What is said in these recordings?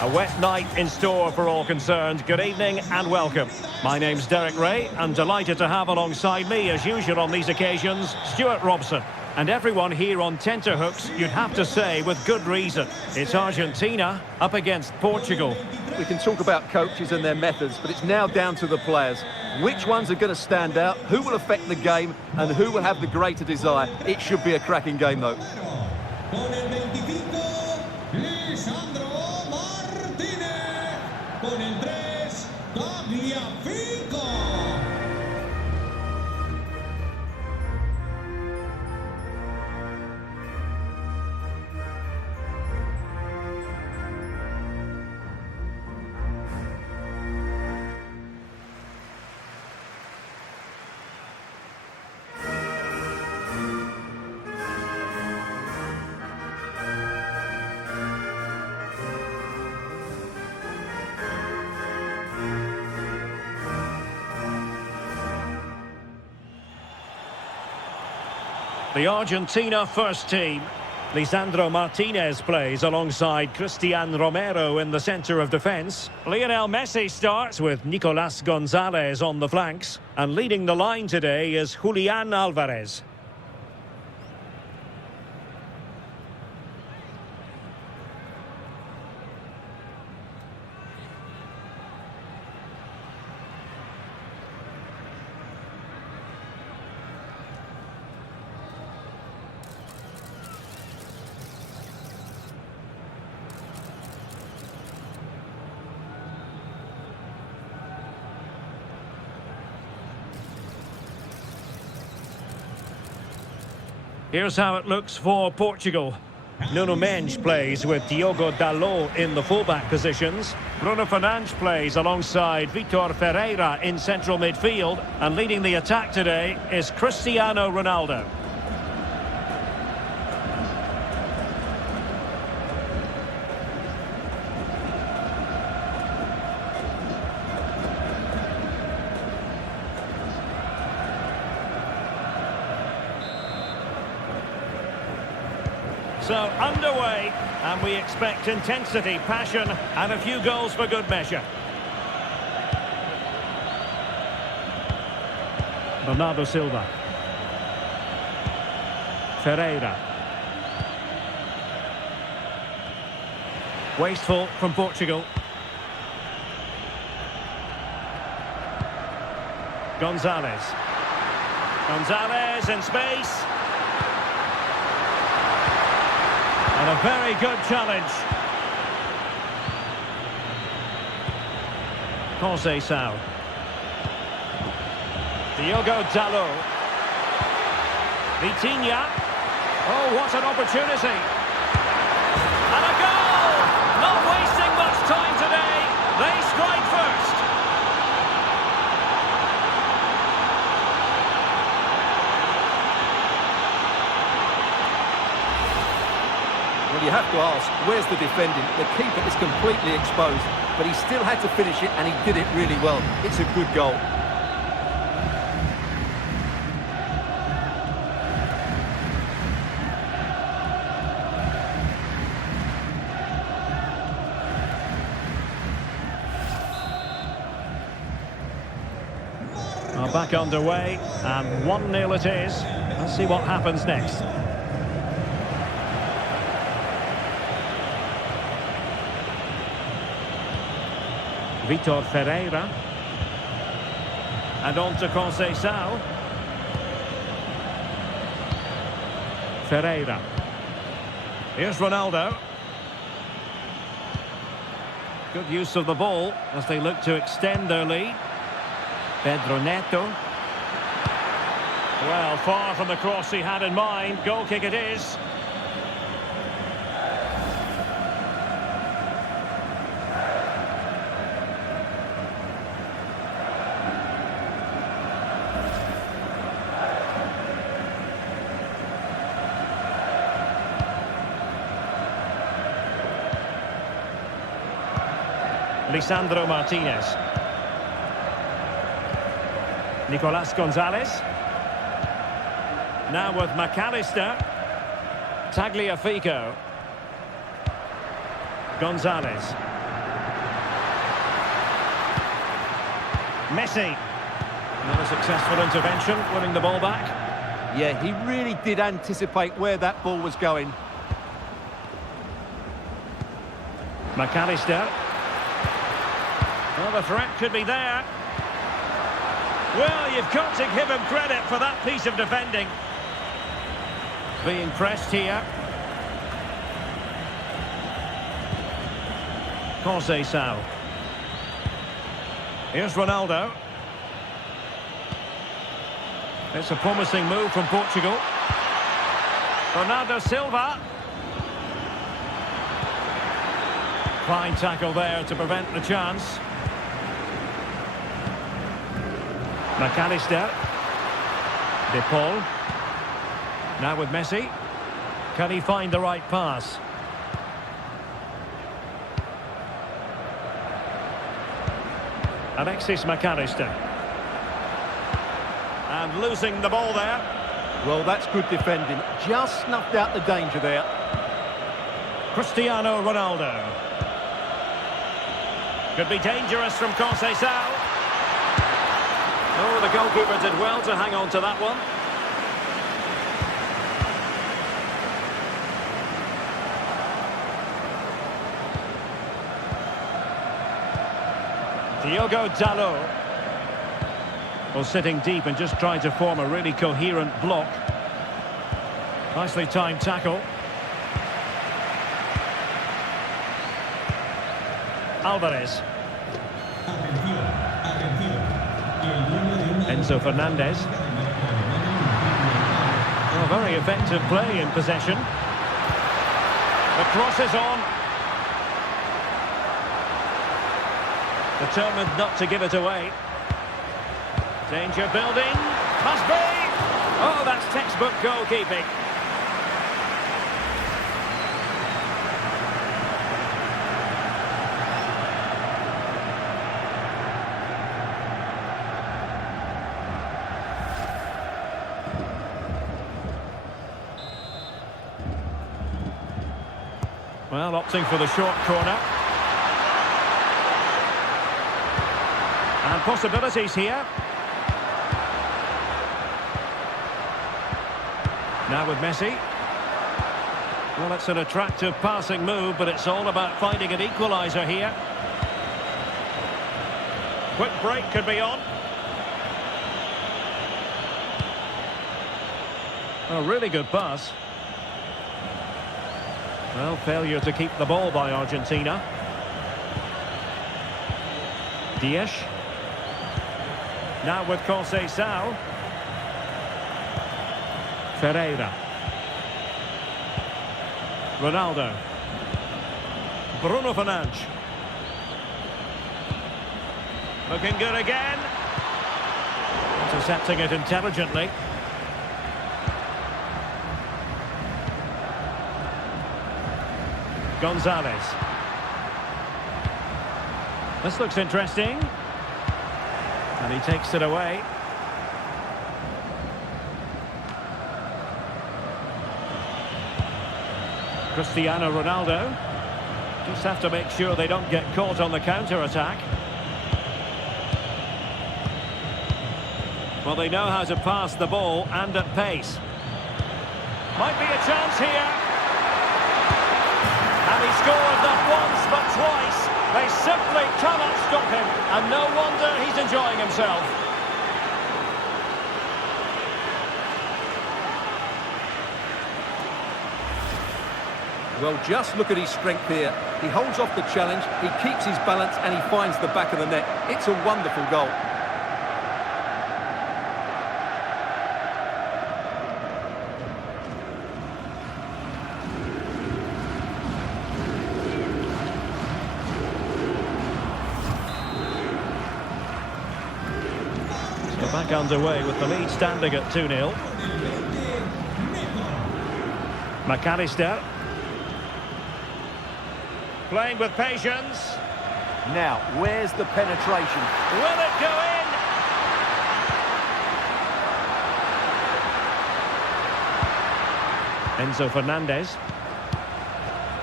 A wet night in store for all concerned. Good evening and welcome. My name's Derek Ray. I'm delighted to have alongside me, as usual on these occasions, Stuart Robson. And everyone here on tenterhooks, you'd have to say, with good reason. It's Argentina up against Portugal. We can talk about coaches and their methods, but it's now down to the players. Which ones are going to stand out, who will affect the game, and who will have the greater desire. It should be a cracking game, though. The Argentina first team. Lisandro Martinez plays alongside Cristian Romero in the centre of defence. Lionel Messi starts with Nicolas Gonzalez on the flanks. And leading the line today is Julian Alvarez. Here's how it looks for Portugal. Nuno Mendes plays with Diogo Dalot in the fullback positions. Bruno Fernandes plays alongside Vitor Ferreira in central midfield. And leading the attack today is Cristiano Ronaldo. So, underway, and we expect intensity, passion, and a few goals for good measure. Bernardo Silva. Ferreira. Wasteful from Portugal. Gonzalez. Gonzalez in space. And a very good challenge. Conceição. Diogo Dalot. Vitinha. Oh, what an opportunity. And a goal! Not wasting much time today. They strike first. Well, you have to ask, where's the defending? The keeper is completely exposed, but he still had to finish it, and he did it really well. It's a good goal. Well, back underway, and 1-0 it is. Let's see what happens next. Vitor Ferreira. And on to Conceição. Ferreira. Here's Ronaldo. Good use of the ball as they look to extend their lead. Pedro Neto. Well, far from the cross he had in mind. Goal kick it is. Lisandro Martinez. Nicolas Gonzalez. Now with McAllister. Tagliafico. Gonzalez. Messi. Another successful intervention, winning the ball back. Yeah, he really did anticipate where that ball was going. McAllister. Well, the threat could be there. Well, you've got to give him credit for that piece of defending. Being pressed here. Conceição. Here's Ronaldo. It's a promising move from Portugal. Bernardo Silva. Fine tackle there to prevent the chance. McAllister. De Paul. Now with Messi. Can he find the right pass? Alexis McAllister. And losing the ball there. Well, that's good defending. Just snuffed out the danger there. Cristiano Ronaldo. Could be dangerous from Conceição. Oh, the goalkeeper did well to hang on to that one. Diogo Dalot. Well, sitting deep and just trying to form a really coherent block. Nicely timed tackle. Alvarez. Enzo Fernandez. Oh, very effective play in possession. The cross is on. Determined not to give it away. Danger building. Must be. Oh, that's textbook goalkeeping. Well, opting for the short corner. And possibilities here. Now with Messi. Well, it's an attractive passing move, but it's all about finding an equaliser here. Quick break could be on. A really good pass. Well, failure to keep the ball by Argentina. Dias. Now with Conceição. Ferreira. Ronaldo. Bruno Fernandes. Looking good again. Intercepting it intelligently. Gonzalez. This looks interesting. And he takes it away. Cristiano Ronaldo. Just have to make sure they don't get caught on the counter-attack. Well, they know how to pass the ball and at pace. Might be a chance here. And he scored not once but twice. They simply cannot stop him. And no wonder he's enjoying himself. Well, just look at his strength here. He holds off the challenge, he keeps his balance and he finds the back of the net. It's a wonderful goal. So back underway with the lead standing at 2-0. McAllister. Playing with patience. Now, where's the penetration? Will it go in? Enzo Fernandez.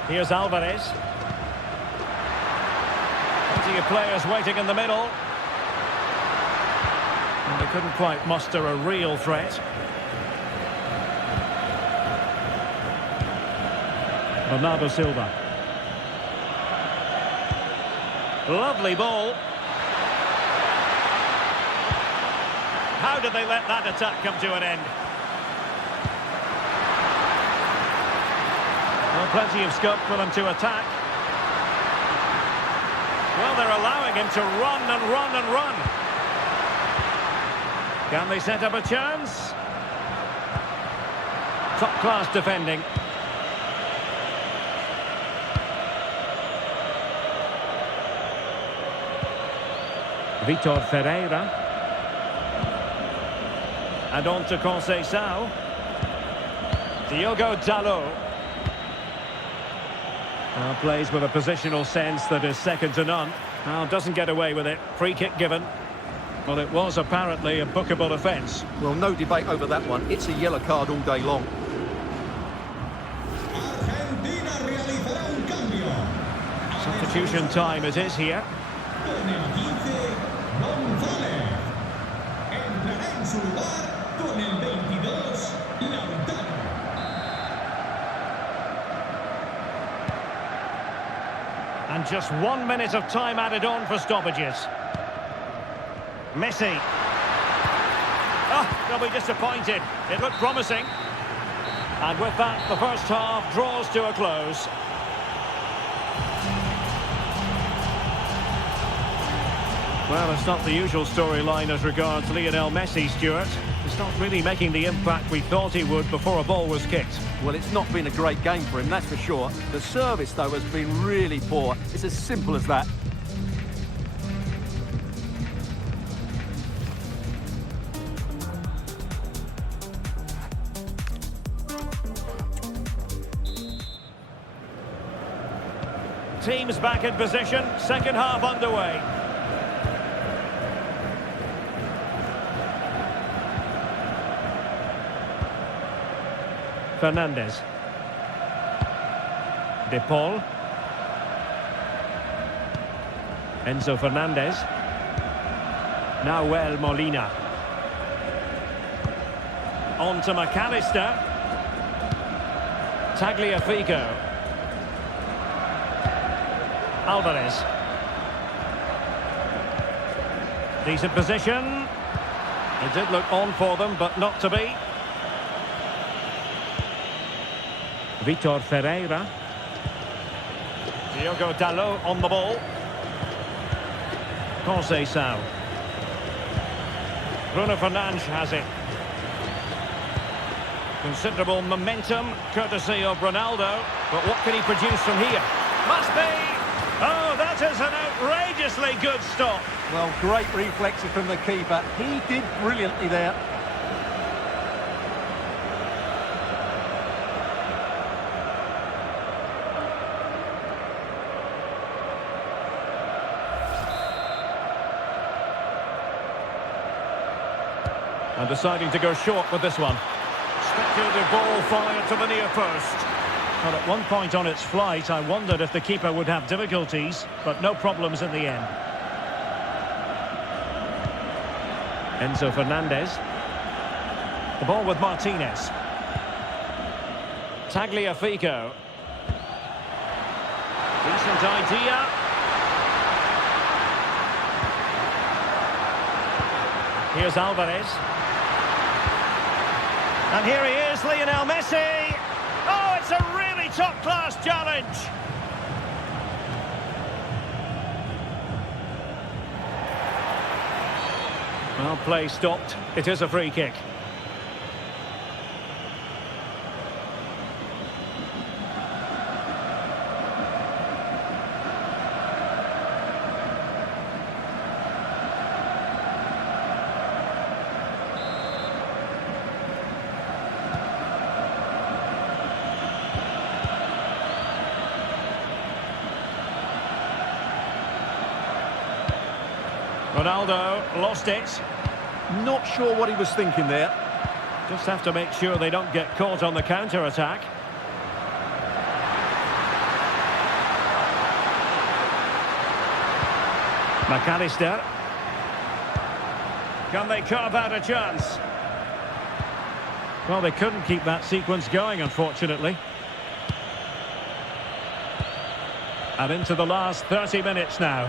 Here's Alvarez. Plenty of players waiting in the middle. And they couldn't quite muster a real threat. Bernardo Silva. Lovely ball. How did they let that attack come to an end? Well, plenty of scope for them to attack. Well, they're allowing him to run and run and run. Can they set up a chance? Top-class defending. Vitor Ferreira. And on to Conceição. Diogo Dalot. Plays with a positional sense that is second to none. Now doesn't get away with it. Free kick given. Well, it was apparently a bookable offence. Well, no debate over that one. It's a yellow card all day long. Argentina realizará un cambio. Substitution time it is here. Con el 15, González. Entrará en su lugar con el 22, Lautaro. And just 1 minute of time added on for stoppages. Messi. Oh, they'll be disappointed. It looked promising. And with that, the first half draws to a close. Well, it's not the usual storyline as regards Lionel Messi, Stuart. He's not really making the impact we thought he would before a ball was kicked. Well, it's not been a great game for him, that's for sure. The service, though, has been really poor. It's as simple as that. Teams back in position, second half underway. Fernandes. De Paul. Enzo Fernandez. Nahuel Molina. On to McAllister. Tagliafico. Alvarez. Decent position. It did look on for them, but not to be. Vitor Ferreira. Diogo Dalot on the ball. Conceição. Bruno Fernandes has it. Considerable momentum, courtesy of Ronaldo. But what can he produce from here? Must be! Oh, that is an outrageously good stop. Well, great reflexes from the keeper. He did brilliantly there. And deciding to go short with this one. Speculative ball fired to the near post. Well, at one point on its flight, I wondered if the keeper would have difficulties, but no problems in the end. Enzo Fernandez. The ball with Martinez. Tagliafico. Decent idea. Here's Alvarez. And here he is, Lionel Messi. Oh, it's a really top-class challenge. Well, play stopped. It is a free kick. Ronaldo lost it. Not sure what he was thinking there. Just have to make sure they don't get caught on the counter-attack. McAllister. Can they carve out a chance? Well, they couldn't keep that sequence going, unfortunately. And into the last 30 minutes now.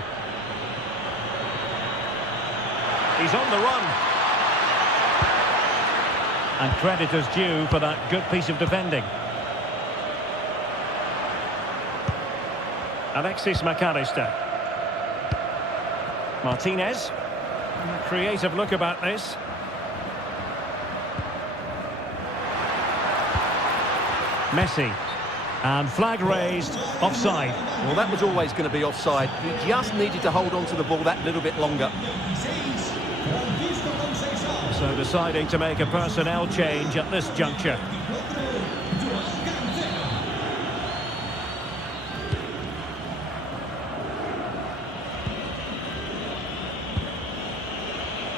He's on the run. And credit is due for that good piece of defending. Alexis McAllister. Martinez. A creative look about this. Messi. And flag raised, offside. Well, that was always going to be offside. He just needed to hold on to the ball that little bit longer. So deciding to make a personnel change at this juncture.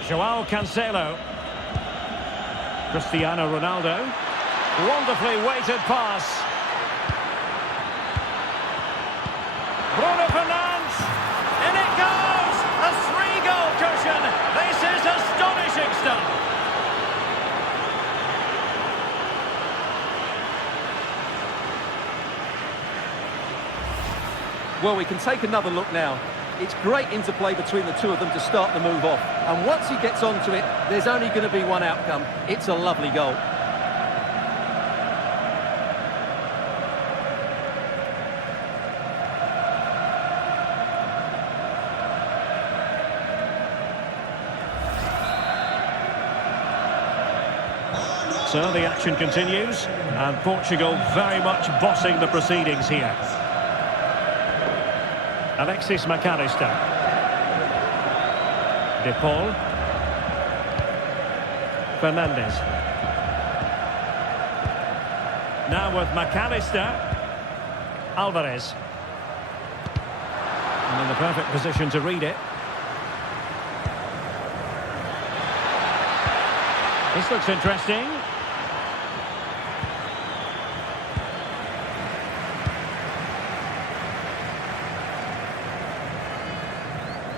Joao Cancelo. Cristiano Ronaldo. Wonderfully weighted pass. Bruno Fernandes. In it goes! A 3-goal cushion. This is astonishing stuff. Well, we can take another look now. It's great interplay between the two of them to start the move off. And once he gets onto it, there's only going to be one outcome. It's a lovely goal. So the action continues, and Portugal very much bossing the proceedings here. Alexis McAllister. De Paul. Fernandes. Now with McAllister. Alvarez. And in the perfect position to read it. This looks interesting.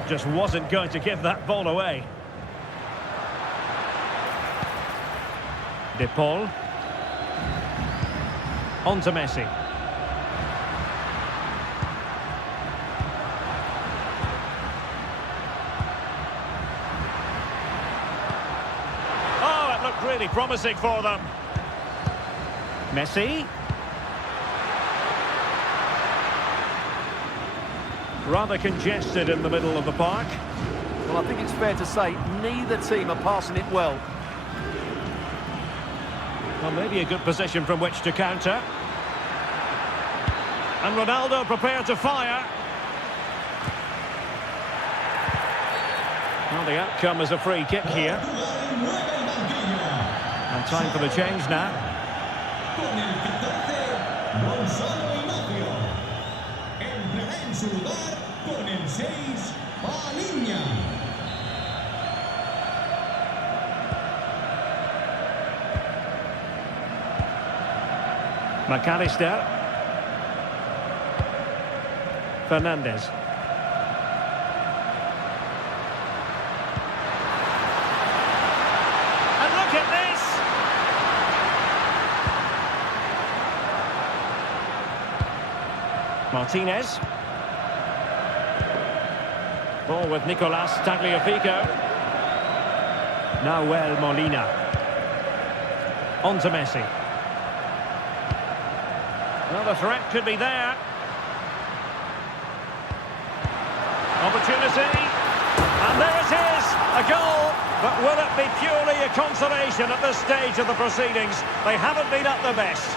Just wasn't going to give that ball away. De Paul. On to Messi. Oh, it looked really promising for them. Messi. Rather congested in the middle of the park. Well, I think it's fair to say neither team are passing it well. Well, maybe a good position from which to counter. And Ronaldo prepared to fire. Well, the outcome is a free kick here. And time for the change now. McAllister. Fernandes. And look at this! Martinez. Ball with Nicolas Tagliafico. Nahuel Molina. On to Messi. Well, the threat could be there. Opportunity. And there it is, a goal. But will it be purely a consolation at this stage of the proceedings? They haven't been at their best.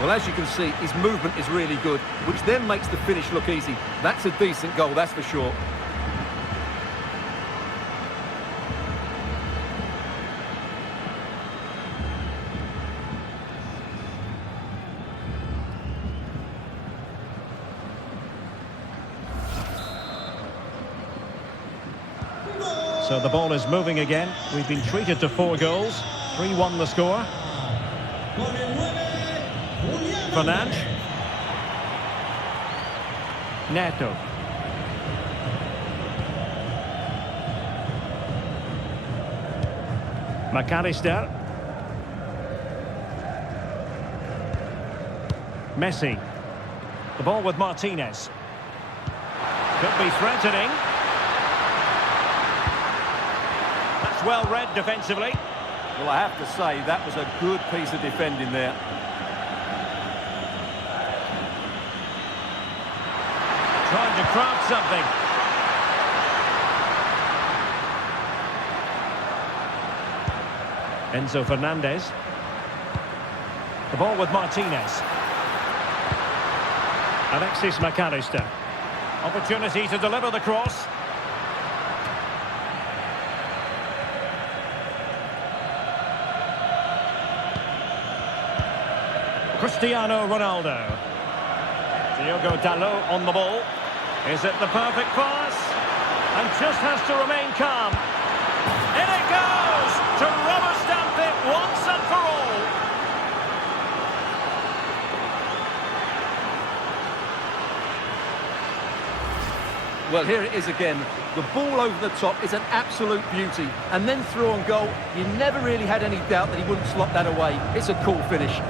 Well, as you can see, his movement is really good, which then makes the finish look easy. That's a decent goal, that's for sure. So the ball is moving again. We've been treated to 4 goals. 3-1 the score. Fernandes. Neto. McAllister. Messi. The ball with Martinez. Could be threatening. That's well read defensively. Well, I have to say, that was a good piece of defending there. Trying to craft something. Enzo Fernandez. The ball with Martinez. Alexis McAllister. Opportunity to deliver the cross. Cristiano Ronaldo. Diogo Dalot on the ball. Is it the perfect pass? And just has to remain calm. In it goes! To rubber stamp it once and for all. Well, here it is again. The ball over the top is an absolute beauty. And then through on goal, you never really had any doubt that he wouldn't slot that away. It's a cool finish.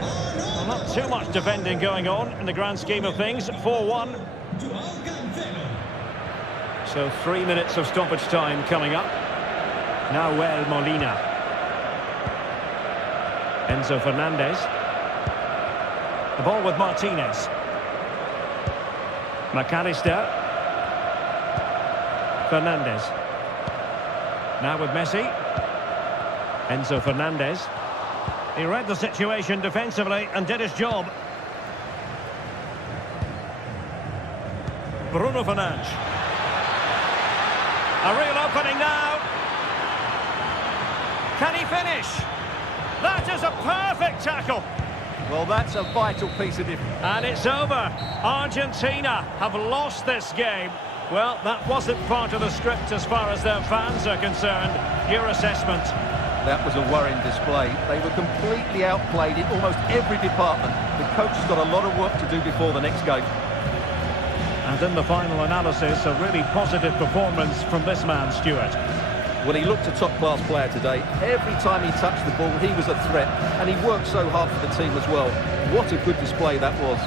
Well, not too much defending going on in the grand scheme of things. 4-1. So 3 minutes of stoppage time coming up. Nahuel Molina. Enzo Fernandez. The ball with Martinez. McAllister. Fernandez. Now with Messi. Enzo Fernandez. He read the situation defensively and did his job. Bruno Fernandes. A real opening now. Can he finish? That is a perfect tackle. Well, that's a vital piece of defence. And it's over. Argentina have lost this game. Well, that wasn't part of the script as far as their fans are concerned. Your assessment? That was a worrying display. They were completely outplayed in almost every department. The coach has got a lot of work to do before the next game. And in the final analysis, a really positive performance from this man, Stuart. Well, he looked a top-class player today. Every time he touched the ball, he was a threat. And he worked so hard for the team as well. What a good display that was.